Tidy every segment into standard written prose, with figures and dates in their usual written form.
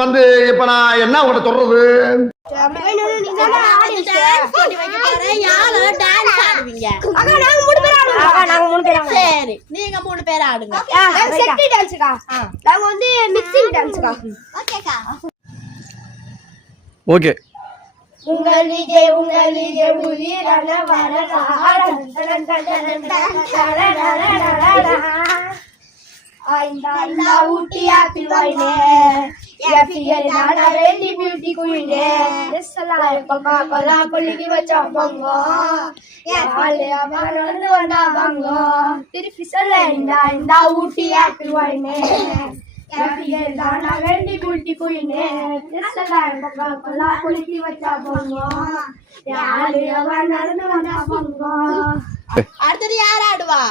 வந்து இப்ப நான் என்ன உங்கள்கிட்ட சொல்றது? சரி, நீங்க 3 பேர் ஆடுங்க. ஓகே. உங்கள் விஜய் உயிரான ஊட்டி ஆப்பிள் வாயினே பியூட்டி குயினே கொல்லிக்கு வச்சா பங்கோ வந்தா பங்கோ திருப்பி சொல்ல இந்த ஊட்டி ஆப்பிள் வாயினே பியூட்டி குயினே கொல்லிக்கு வச்சா பங்கோ நடந்து வந்தா பங்கோ. அடுத்தது யார் ஆடுவா?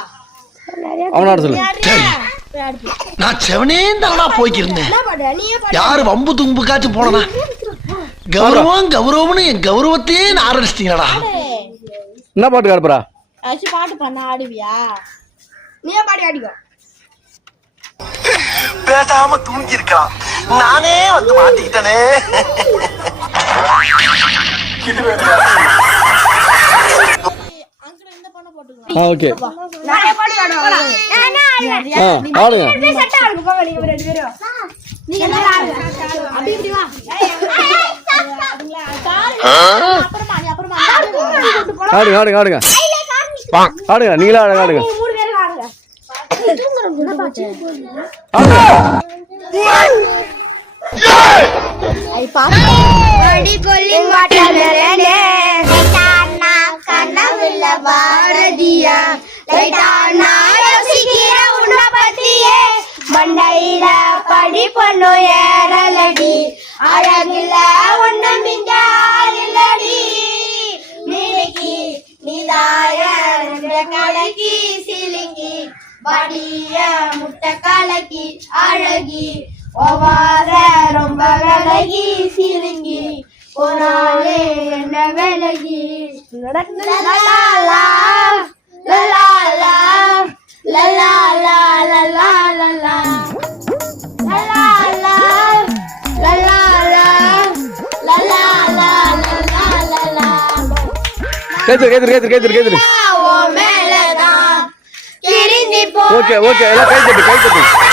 நான் செவனேந்தானா போய்க்கிருந்தேன். யாரு வம்பு தும்புக்காச்சும் போனா கௌரவம்னு என் கௌரவத்தையே ஆரம்பிச்சிட்டீங்களா? என்ன பாட்டு காடுப்பா? பாட்டு பண்ண ஆடுவியா? நீயே பாடி ஆடிக்கோ. பேசாம தூங்கி இருக்கலாம், நானே வந்து மாட்டிக்கிட்டனே. ஓகே ஆடுங்க நீங்களா ஆடுங்க. மண்டையில படி பொண்ணு ஏறலடி அழகுல ஒண்ணும் இங்க ஆளடி நீலக்கி நீதாய கலக்கி சிலுங்கி படிய முட்டை கலக்கி அழகி ஒவ்வாற ரொம்ப விலகி சிலுங்கி போனாலே என்ன விலகி ஓகே ஓகே எல்லாம் கை தட்டு